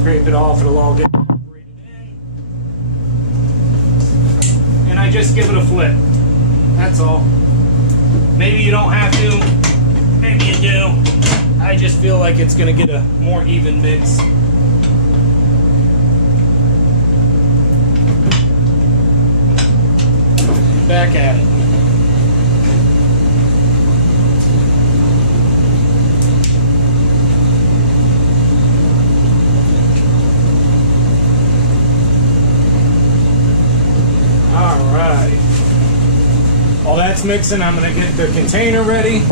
scrape it off, it'll all get incorporated in. And I just give it a flip. That's all. Maybe you don't have to, maybe you do. I just feel like it's going to get a more even mix. Back at it. Alright. While that's mixing, I'm going to get the container ready.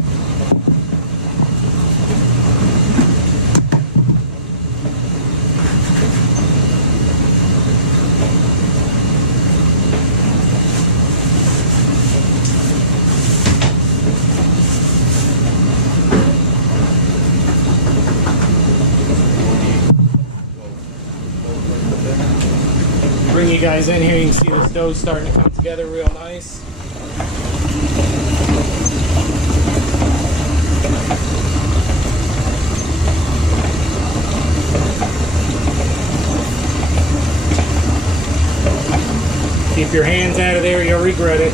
Bring you guys in here, you can see this dough starting to come together real nice. Keep your hands out of there, you'll regret it.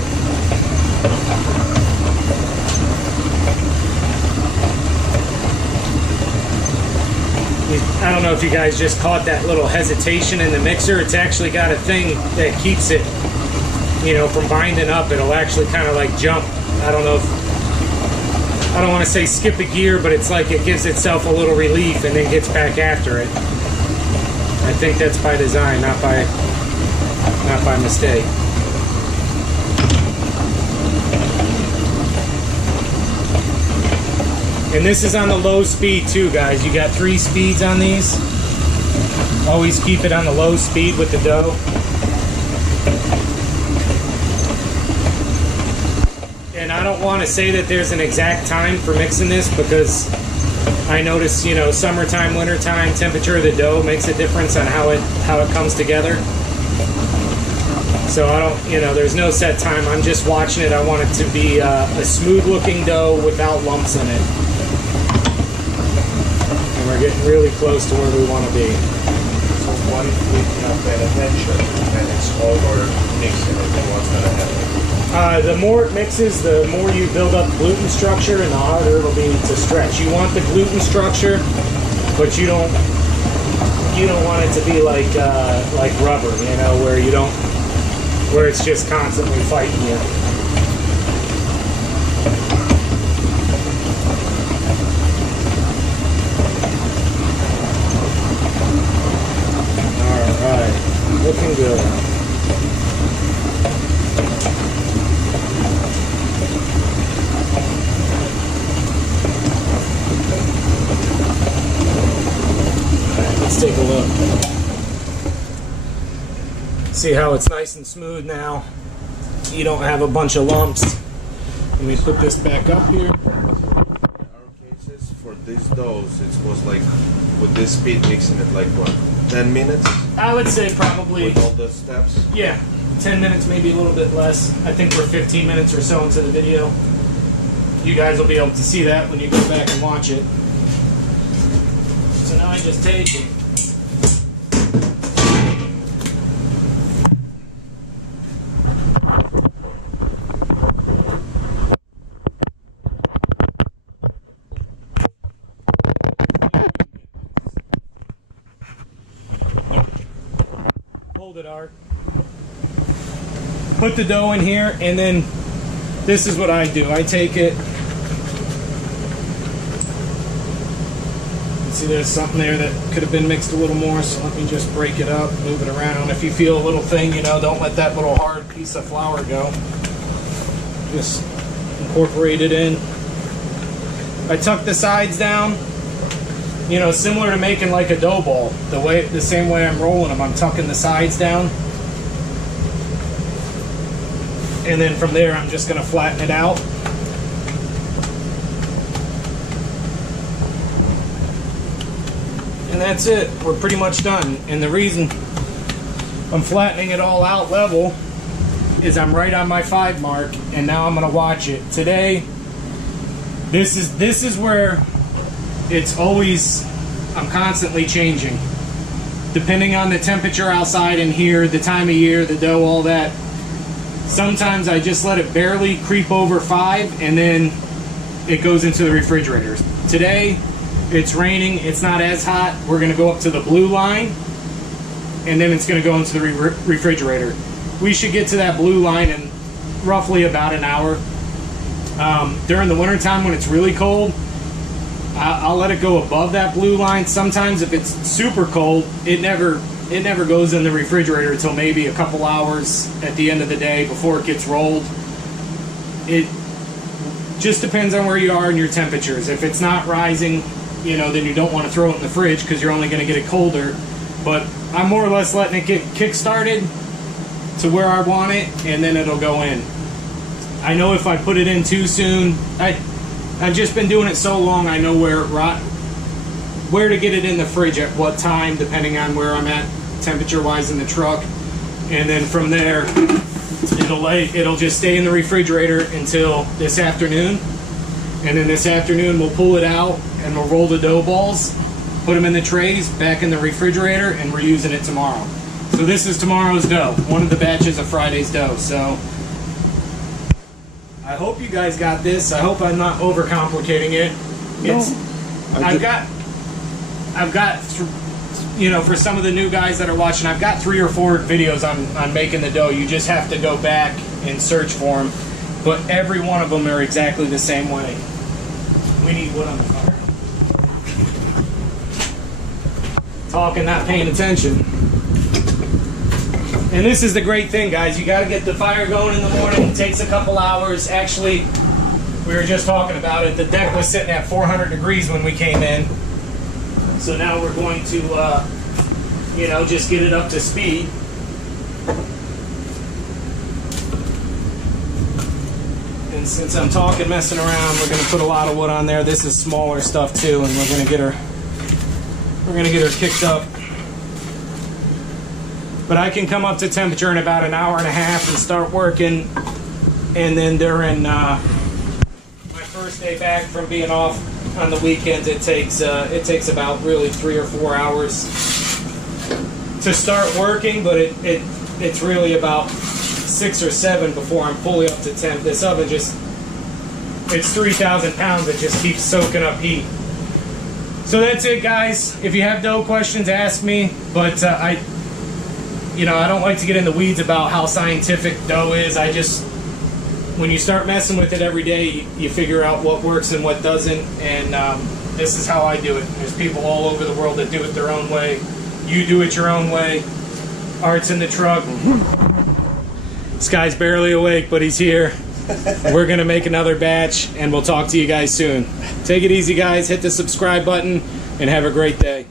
I don't know if you guys just caught that little hesitation in the mixer. It's actually got a thing that keeps it, you know, from binding up. It'll actually kind of like jump. I don't know if, I don't want to say skip a gear, but it's like it gives itself a little relief and then gets back after it. I think that's by design, not by mistake. And this is on the low speed too, guys. You got 3 speeds on these. Always keep it on the low speed with the dough. And I don't want to say that there's an exact time for mixing this because I notice, you know, summertime, wintertime, temperature of the dough makes a difference on how it comes together. So I don't, you know, there's no set time. I'm just watching it. I want it to be a smooth looking dough without lumps in it. We're getting really close to where we want to be. So what if we not pay attention and it's over mixing it, then what's going to happen? The more it mixes, the more you build up gluten structure and the harder it'll be to stretch. You want the gluten structure, but you don't want it to be like rubber, you know, where it's just constantly fighting you. Looking good. Alright, let's take a look. See how it's nice and smooth now. You don't have a bunch of lumps. Let me put this back up here. In our cases, for these doughs, it was like, with this speed, mixing it like what? 10 minutes? I would say probably... With all the steps? Yeah, 10 minutes, maybe a little bit less. I think we're 15 minutes or so into the video. You guys will be able to see that when you go back and watch it. So now I just take it. Hold it, Art. Put the dough in here, and then this is what I do. I take it. See, there's something there that could have been mixed a little more, so let me just break it up, move it around. If you feel a little thing, you know, don't let that little hard piece of flour go. Just incorporate it in. I tuck the sides down. You know, similar to making like a dough ball. The same way I'm rolling them, I'm tucking the sides down. And then from there, I'm just going to flatten it out. And that's it. We're pretty much done. And the reason I'm flattening it all out level is I'm right on my 5 mark, and now I'm going to watch it. Today, this is where it's always, I'm constantly changing. depending on the temperature outside and here, the time of year, the dough, all that. Sometimes I just let it barely creep over 5 and then it goes into the refrigerator. Today, it's raining, it's not as hot. We're gonna go up to the blue line and then it's gonna go into the refrigerator. We should get to that blue line in roughly about an hour. During the winter time when it's really cold, I'll let it go above that blue line. Sometimes if it's super cold, it never goes in the refrigerator until maybe a couple hours at the end of the day before it gets rolled. It just depends on where you are and your temperatures. If it's not rising, you know, then you don't want to throw it in the fridge because you're only going to get it colder. But I'm more or less letting it get kick-started to where I want it, and then it'll go in. I know if I put it in too soon, I've just been doing it so long, I know where to get it in the fridge at what time, depending on where I'm at temperature-wise in the truck. And then from there, it'll just stay in the refrigerator until this afternoon. And then this afternoon, we'll pull it out and we'll roll the dough balls, put them in the trays, back in the refrigerator, and we're using it tomorrow. So this is tomorrow's dough, one of the batches of Friday's dough. So I hope you guys got this. I hope I'm not overcomplicating it. I've got, you know, for some of the new guys that are watching, I've got 3 or 4 videos on making the dough. You just have to go back and search for them. But every one of them are exactly the same way. We need wood on the fire. Talking, not paying attention. And this is the great thing, guys. You got to get the fire going in the morning. It takes a couple hours. Actually, we were just talking about it. The deck was sitting at 400 degrees when we came in. So now we're going to, you know, just get it up to speed. And since I'm talking, messing around, we're going to put a lot of wood on there. This is smaller stuff too, and we're going to get her kicked up. But I can come up to temperature in about an hour and a half and start working. And then during my first day back from being off on the weekends, it takes about really 3 or 4 hours to start working. But it's really about 6 or 7 before I'm fully up to temp. This oven it's 3,000 pounds. It just keeps soaking up heat. So that's it, guys. If you have dough questions, ask me. But I don't like to get in the weeds about how scientific dough is. When you start messing with it every day, you figure out what works and what doesn't. And this is how I do it. There's people all over the world that do it their own way. You do it your own way. Art's in the truck. This guy's barely awake, but he's here. We're going to make another batch, and we'll talk to you guys soon. Take it easy, guys. Hit the subscribe button, and have a great day.